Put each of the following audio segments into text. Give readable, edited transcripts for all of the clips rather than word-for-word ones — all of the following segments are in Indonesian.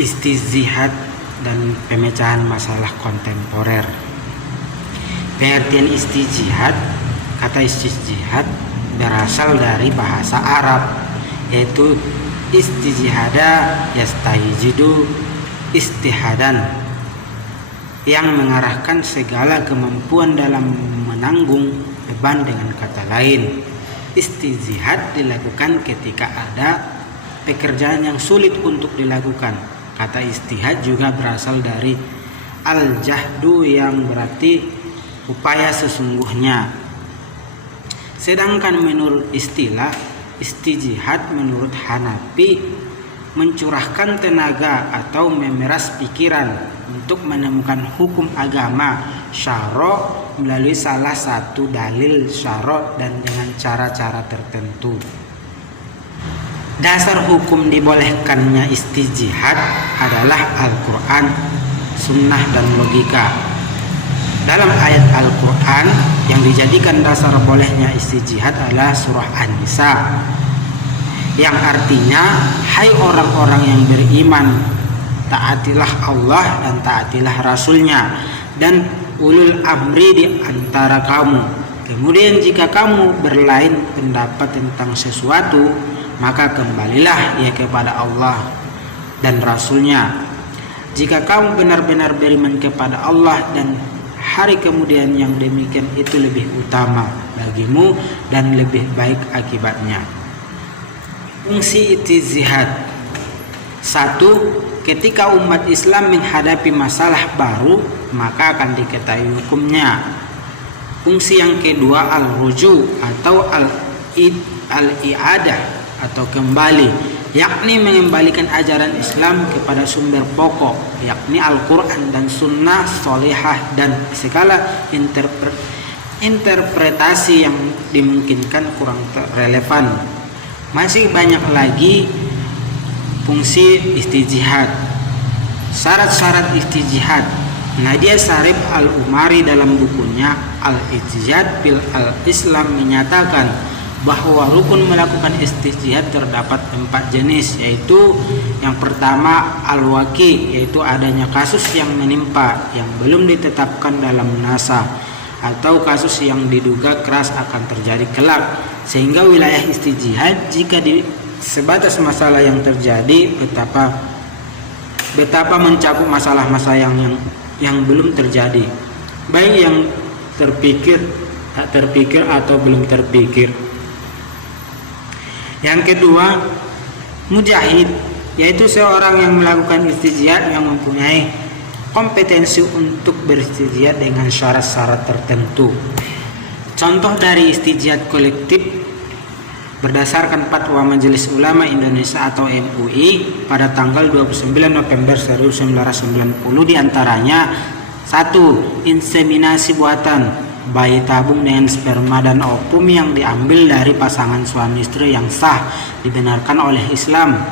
Istijihad dan pemecahan masalah kontemporer. Pengertian istijihad, kata istijihad berasal dari bahasa Arab, yaitu istijihada yastahijidu istihadan, yang mengarahkan segala kemampuan dalam menanggung beban. Dengan kata lain, istijihad dilakukan ketika ada pekerjaan yang sulit untuk dilakukan. Kata istihad juga berasal dari al-jahdu yang berarti upaya sesungguhnya. Sedangkan menurut istilah istijihad menurut Hanafi mencurahkan tenaga atau memeras pikiran untuk menemukan hukum agama syara' melalui salah satu dalil syara' dan dengan cara-cara tertentu. Dasar hukum dibolehkannya istijihad adalah Al-Quran, Sunnah, dan logika. Dalam ayat Al-Quran yang dijadikan dasar bolehnya istijihad adalah surah An-Nisa, yang artinya, hai orang-orang yang beriman, taatilah Allah dan taatilah Rasulnya dan ulul amri di antara kamu. Kemudian jika kamu berlain pendapat tentang sesuatu, maka kembalilah ia kepada Allah dan Rasulnya. Jika kamu benar-benar beriman kepada Allah dan hari kemudian, yang demikian itu lebih utama bagimu dan lebih baik akibatnya. Fungsi istijihad. 1. Ketika umat Islam menghadapi masalah baru, maka akan diketahui hukumnya. Fungsi yang kedua, al-ruju atau al-i'adah atau kembali, yakni mengembalikan ajaran Islam kepada sumber pokok, yakni Al-Quran dan Sunnah Sholihah, dan segala interpretasi yang dimungkinkan kurang relevan. Masih banyak lagi fungsi istijihad. Syarat-syarat istijihad. Nadia Syarif Al-Umari dalam bukunya Al-Ijtihad fil Al-Islam menyatakan bahwa rukun melakukan istijihad terdapat 4 jenis, yaitu yang pertama al-waqi, yaitu adanya kasus yang menimpa yang belum ditetapkan dalam nasah, atau kasus yang diduga keras akan terjadi kelak, sehingga wilayah istijihad jika sebatas masalah yang terjadi betapa mencakup masalah-masalah yang belum terjadi, baik yang terpikir, tak terpikir, atau belum terpikir. Yang kedua, mujahid, yaitu seorang yang melakukan istijihad yang mempunyai kompetensi untuk beristijihad dengan syarat-syarat tertentu. Contoh dari istijihad kolektif berdasarkan Fatwa Majelis Ulama Indonesia atau MUI pada tanggal 29 November 1990 diantaranya: 1. Inseminasi buatan, bayi tabung dengan sperma dan ovum yang diambil dari pasangan suami istri yang sah dibenarkan oleh Islam.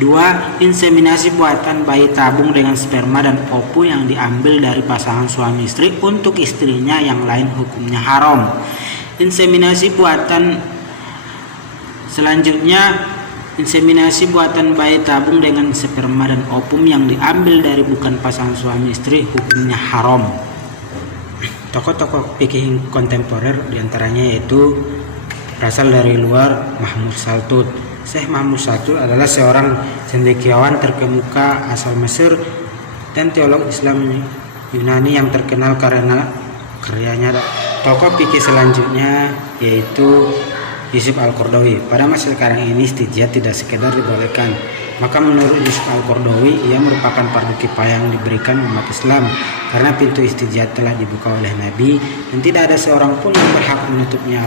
2. Inseminasi buatan, bayi tabung dengan sperma dan ovum yang diambil dari pasangan suami istri untuk istrinya yang lain hukumnya haram. Inseminasi buatan selanjutnya, inseminasi buatan bayi tabung dengan sperma dan ovum yang diambil dari bukan pasangan suami istri hukumnya haram. Tokoh-tokoh fikih kontemporer diantaranya yaitu berasal dari luar Mahmud Saltut. Syekh Mahmud Saltut adalah seorang cendekiawan terkemuka asal Mesir dan teolog Islam Yunani yang terkenal karena karyanya. Tokoh fikih selanjutnya yaitu Yusuf Al-Qaradawi. Pada masa sekarang ini istijihad tidak sekedar dibolehkan, maka menurut Yusuf Al-Qaradawi ia merupakan fardu kifayah yang diberikan umat Islam karena pintu istijihad telah dibuka oleh Nabi dan tidak ada seorang pun yang berhak menutupnya.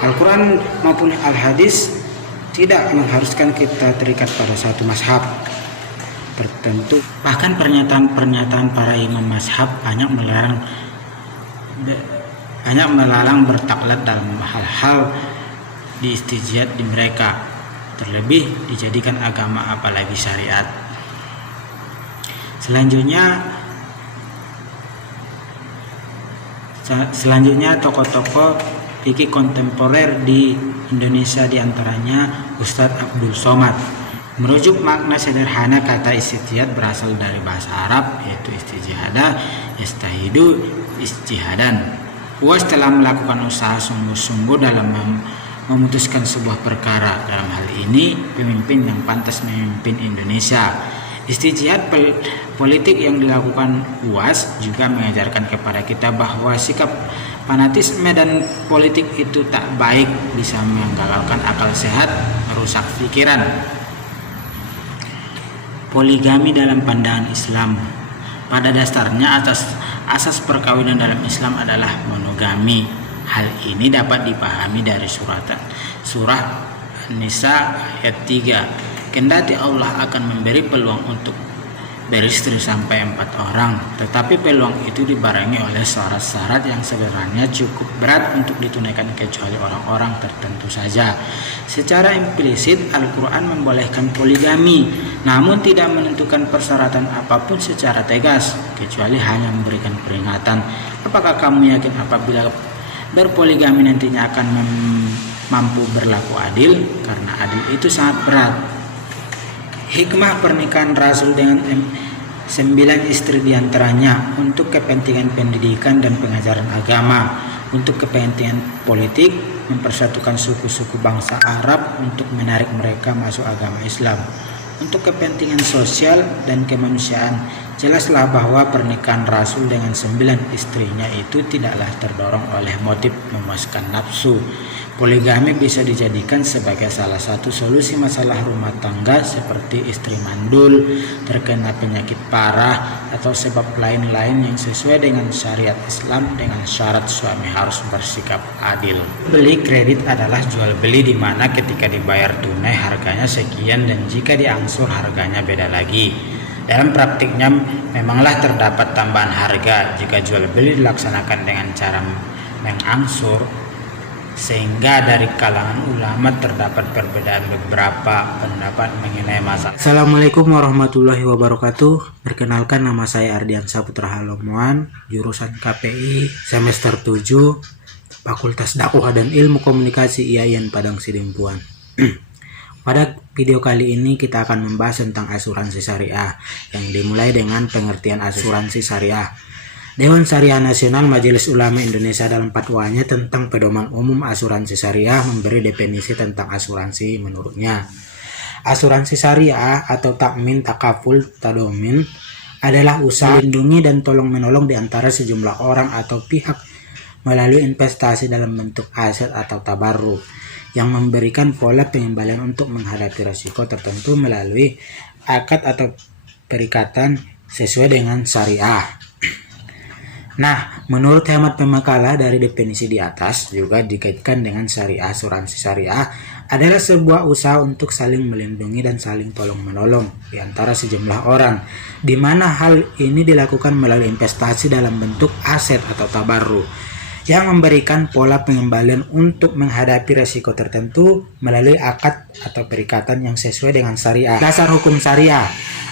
Al-Quran maupun Al-Hadis tidak mengharuskan kita terikat pada satu mazhab tertentu. Bahkan pernyataan para imam mazhab banyak melarang bertaklid dalam hal-hal di istijihad di mereka, terlebih dijadikan agama apalagi syariat. Selanjutnya tokoh-tokoh fikih kontemporer di Indonesia diantaranya Ustadz Abdul Somad. Merujuk makna sederhana kata istijhad berasal dari bahasa Arab yaitu istijhada, yastahidu, istihadan. Uwas telah melakukan usaha sungguh-sungguh dalam memutuskan sebuah perkara. Dalam hal ini, pemimpin yang pantas memimpin Indonesia. Istijhad politik yang dilakukan Uwas juga mengajarkan kepada kita bahwa sikap fanatisme dan politik itu tak baik, bisa menggagalkan akal sehat, merusak pikiran. Poligami dalam pandangan Islam. Pada dasarnya asas perkawinan dalam Islam adalah monogami. Hal ini dapat dipahami dari surah An-Nisa ayat 3. Kendati Allah akan memberi peluang untuk beristri sampai 4 orang, tetapi peluang itu dibarengi oleh syarat-syarat yang sebenarnya cukup berat untuk ditunaikan kecuali orang-orang tertentu saja. Secara implisit Al-Quran membolehkan poligami, namun tidak menentukan persyaratan apapun secara tegas, kecuali hanya memberikan peringatan. Apakah kamu yakin apabila berpoligami nantinya akan mampu berlaku adil? Karena adil itu sangat berat. Hikmah pernikahan Rasul dengan 9 istri diantaranya untuk kepentingan pendidikan dan pengajaran agama, untuk kepentingan politik, mempersatukan suku-suku bangsa Arab untuk menarik mereka masuk agama Islam, untuk kepentingan sosial dan kemanusiaan. Jelaslah bahwa pernikahan Rasul dengan 9 istrinya itu tidaklah terdorong oleh motif memuaskan nafsu. Poligami bisa dijadikan sebagai salah satu solusi masalah rumah tangga seperti istri mandul, terkena penyakit parah, atau sebab lain-lain yang sesuai dengan syariat Islam dengan syarat suami harus bersikap adil. Beli kredit adalah jual beli di mana ketika dibayar tunai harganya sekian dan jika diangsur harganya beda lagi. Dalam praktiknya memanglah terdapat tambahan harga jika jual beli dilaksanakan dengan cara mengangsur, sehingga dari kalangan ulama terdapat perbedaan beberapa pendapat mengenai masalah. Assalamualaikum warahmatullahi wabarakatuh. Perkenalkan, nama saya Ardian Saputra Halomuan, jurusan KPI semester 7, Fakultas Dakwah dan Ilmu Komunikasi IAIN Padang Sidimpuan. Pada video kali ini kita akan membahas tentang asuransi syariah, yang dimulai dengan pengertian asuransi syariah. Dewan Syariah Nasional Majelis Ulama Indonesia dalam fatwanya tentang pedoman umum asuransi syariah memberi definisi tentang asuransi menurutnya. Asuransi syariah atau takmin, takaful, tadomin adalah usaha melindungi dan tolong menolong di antara sejumlah orang atau pihak melalui investasi dalam bentuk aset atau tabarruk yang memberikan pola pengembalian untuk menghadapi risiko tertentu melalui akad atau perikatan sesuai dengan syariah. Nah, menurut hemat pemakalah dari definisi di atas juga dikaitkan dengan syariah. Asuransi syariah adalah sebuah usaha untuk saling melindungi dan saling tolong-menolong di antara sejumlah orang, di mana hal ini dilakukan melalui investasi dalam bentuk aset atau tabarruk yang memberikan pola pengembalian untuk menghadapi risiko tertentu melalui akad atau perikatan yang sesuai dengan syariah. Dasar hukum syariah.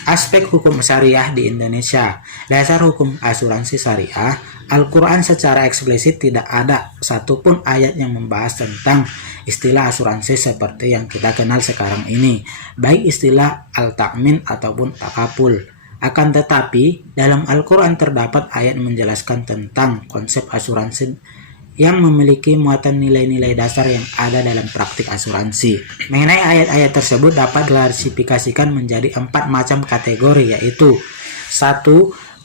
Aspek hukum syariah di Indonesia. Dasar hukum asuransi syariah. Al-Quran secara eksplisit tidak ada satupun ayat yang membahas tentang istilah asuransi seperti yang kita kenal sekarang ini, baik istilah al-takmin ataupun takaful. Akan tetapi, dalam Al-Quran terdapat ayat menjelaskan tentang konsep asuransi yang memiliki muatan nilai-nilai dasar yang ada dalam praktik asuransi. Mengenai ayat-ayat tersebut dapat diklasifikasikan menjadi 4 macam kategori, yaitu 1.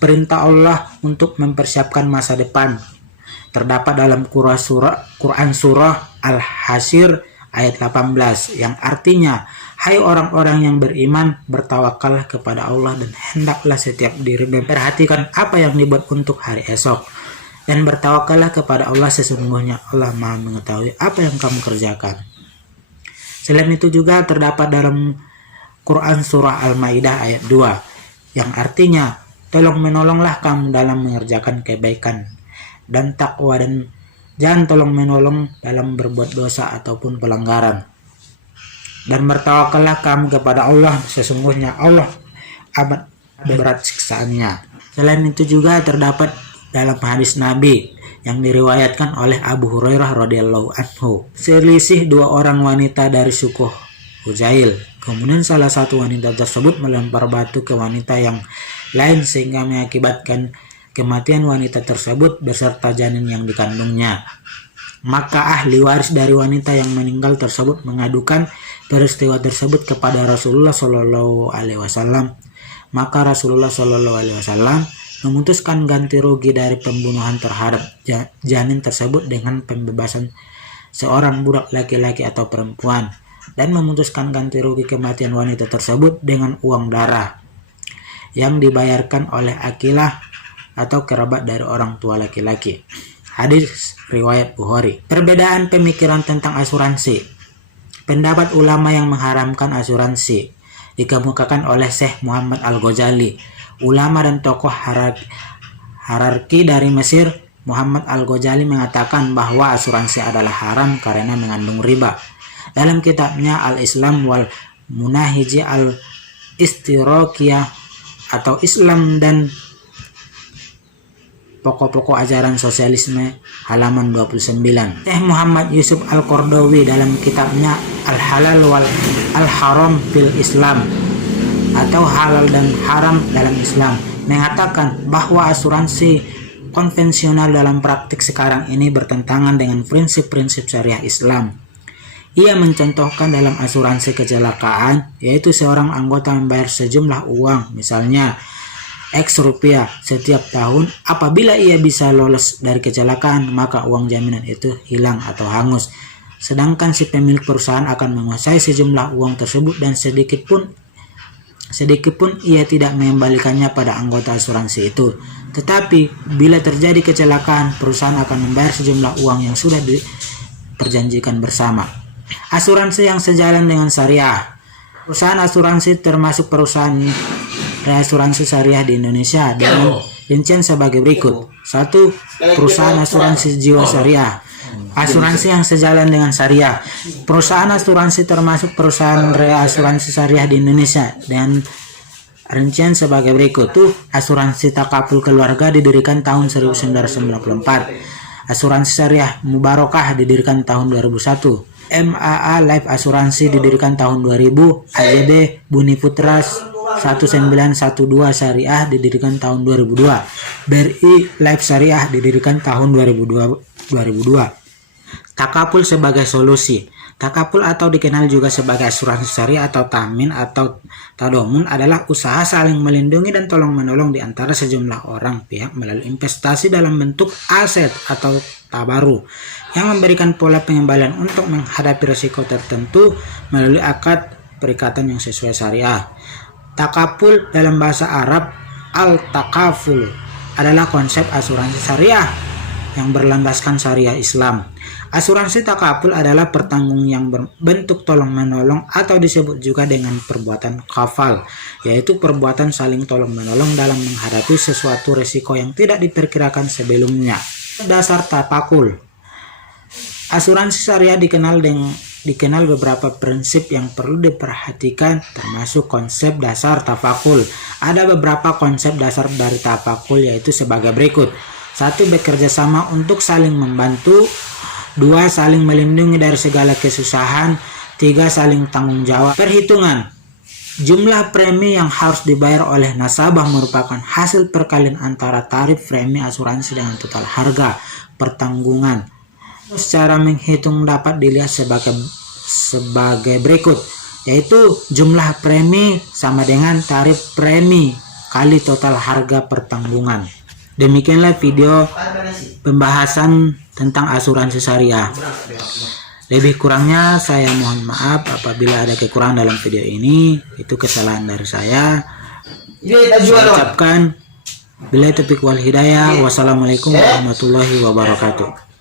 Perintah Allah untuk mempersiapkan masa depan. Terdapat dalam Quran surah Al-Hasyr ayat 18 yang artinya, hai orang-orang yang beriman, bertawakallah kepada Allah dan hendaklah setiap diri memperhatikan apa yang dibuat untuk hari esok. Dan bertawakallah kepada Allah, sesungguhnya Allah Maha mengetahui apa yang kamu kerjakan. Selain itu juga terdapat dalam Quran surah Al-Maidah ayat 2 yang artinya, tolong menolonglah kamu dalam mengerjakan kebaikan dan takwa dan jangan tolong menolong dalam berbuat dosa ataupun pelanggaran. Dan bertawakallah kamu kepada Allah, sesungguhnya Allah amat berat siksaannya. Selain itu juga terdapat dalam hadis Nabi yang diriwayatkan oleh Abu Hurairah radhiyallahu anhu, selisih 2 orang wanita dari suku Huzail Kemudian salah satu wanita tersebut melempar batu ke wanita yang lain sehingga mengakibatkan kematian wanita tersebut beserta janin yang dikandungnya. Maka ahli waris dari wanita yang meninggal tersebut mengadukan peristiwa tersebut kepada Rasulullah Shallallahu Alaihi Wasallam. Maka Rasulullah Shallallahu Alaihi Wasallam memutuskan ganti rugi dari pembunuhan terhadap janin tersebut dengan pembebasan seorang budak laki-laki atau perempuan, dan memutuskan ganti rugi kematian wanita tersebut dengan uang darah yang dibayarkan oleh akilah atau kerabat dari orang tua laki-laki. Hadis riwayat Bukhari. Perbedaan pemikiran tentang asuransi. Pendapat ulama yang mengharamkan asuransi dikemukakan oleh Syekh Muhammad Al-Ghazali, ulama dan tokoh hierarki dari Mesir. Muhammad Al-Ghazali mengatakan bahwa asuransi adalah haram karena mengandung riba. Dalam kitabnya Al-Islam wal Munahiji Al-Istiraqiyah atau Islam dan pokok-pokok ajaran sosialisme halaman 29. Syekh Muhammad Yusuf Al-Qardawi dalam kitabnya Al-Halal wal Al-Haram fil Islam atau halal dan haram dalam Islam mengatakan bahwa asuransi konvensional dalam praktik sekarang ini bertentangan dengan prinsip-prinsip syariah Islam. Ia mencontohkan dalam asuransi kecelakaan, yaitu seorang anggota membayar sejumlah uang, misalnya X rupiah setiap tahun. Apabila ia bisa lolos dari kecelakaan, maka uang jaminan itu hilang atau hangus. Sedangkan si pemilik perusahaan akan menguasai sejumlah uang tersebut dan sedikit pun ia tidak mengembalikannya pada anggota asuransi itu. Tetapi bila terjadi kecelakaan, perusahaan akan membayar sejumlah uang yang sudah diperjanjikan bersama. Asuransi yang sejalan dengan syariah. Perusahaan asuransi termasuk perusahaan reasuransi syariah di Indonesia dengan rincian sebagai berikut. 1. Perusahaan asuransi jiwa syariah. Asuransi yang sejalan dengan syariah. Perusahaan asuransi termasuk perusahaan reasuransi syariah di Indonesia dengan rincian sebagai berikut. Asuransi takaful keluarga didirikan tahun 1994. Asuransi syariah Mubarakah didirikan tahun 2001. MAA Life Asuransi didirikan tahun 2000. AJB Buni Putra 1912 Syariah didirikan tahun 2002. BRI Life Syariah didirikan tahun 2002. Takaful sebagai solusi. Takaful atau dikenal juga sebagai asuransi syariah atau tamin atau tadomun adalah usaha saling melindungi dan tolong-menolong di antara sejumlah orang pihak melalui investasi dalam bentuk aset atau tabaru yang memberikan pola pengembalian untuk menghadapi risiko tertentu melalui akad perikatan yang sesuai syariah. Takaful dalam bahasa Arab al-takaful adalah konsep asuransi syariah yang berlandaskan syariah Islam. Asuransi takaful adalah pertanggung yang berbentuk tolong-menolong atau disebut juga dengan perbuatan kafal, yaitu perbuatan saling tolong-menolong dalam menghadapi sesuatu risiko yang tidak diperkirakan sebelumnya. Dasar tafakul. Asuransi syariah dikenal beberapa prinsip yang perlu diperhatikan, termasuk konsep dasar tafakul. Ada beberapa konsep dasar dari tafakul, yaitu sebagai berikut. 1. Bekerja sama untuk saling membantu. 2. Saling melindungi dari segala kesusahan. 3. Saling tanggung jawab. Perhitungan. Jumlah premi yang harus dibayar oleh nasabah merupakan hasil perkalian antara tarif premi asuransi dengan total harga pertanggungan. Secara menghitung dapat dilihat sebagai berikut, yaitu jumlah premi sama dengan tarif premi kali total harga pertanggungan. Demikianlah video pembahasan tentang asuransi syariah. Lebih kurangnya saya mohon maaf apabila ada kekurangan dalam video ini. Itu kesalahan dari saya. Saya ucapkan billahi taufiq wal hidayah. Wassalamualaikum warahmatullahi wabarakatuh.